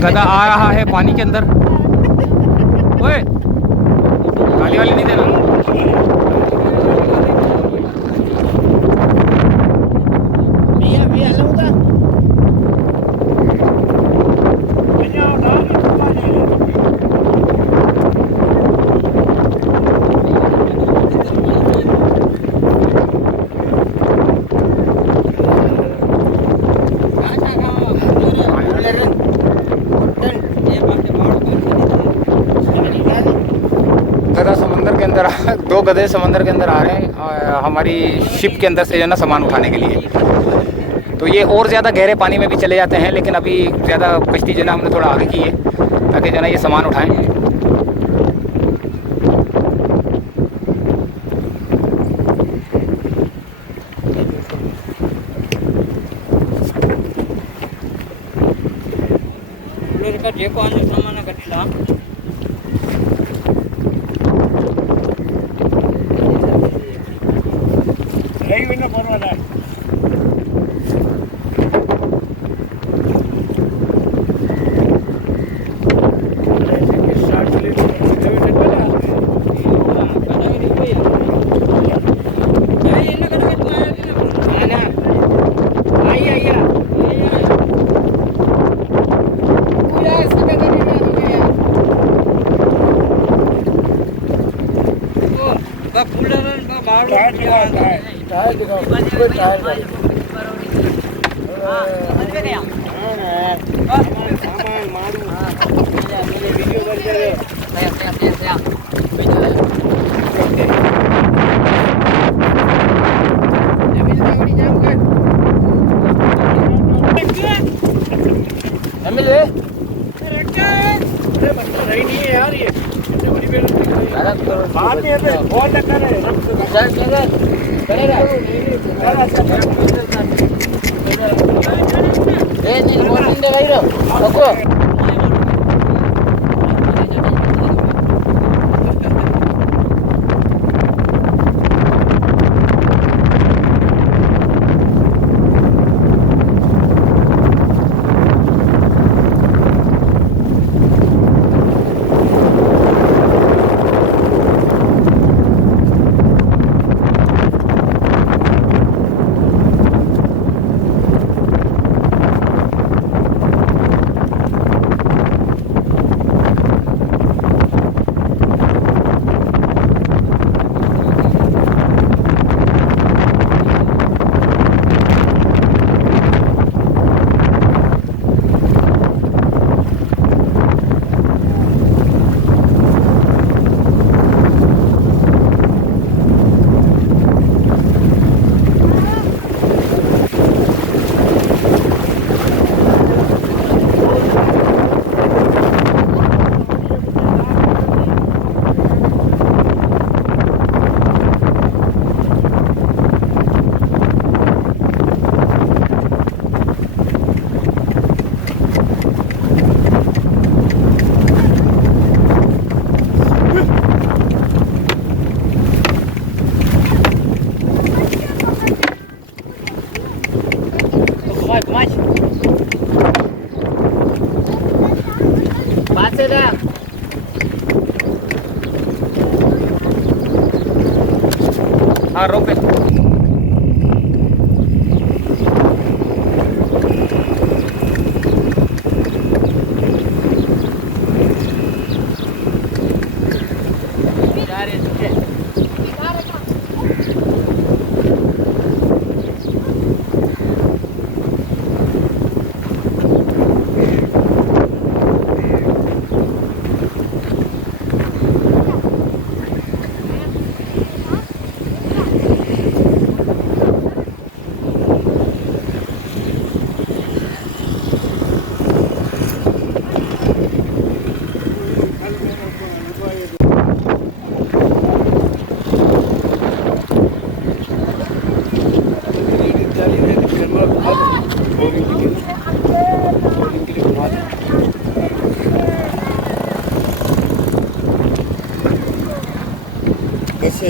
गधा आ रहा है पानी के अंदर। ओए गाली वाली नहीं देना। गधा समंदर के अंदर, दो गधे समंदर के अंदर आ रहे हैं हमारी शिप के अंदर से जो है ना सामान उठाने के लिए। तो ये और ज़्यादा गहरे पानी में भी चले जाते हैं, लेकिन अभी ज़्यादा कश्ती जो है ना हमने थोड़ा आगे की है ताकि जो है ना ये सामान उठाएं। हाँ रोक दे। कैसे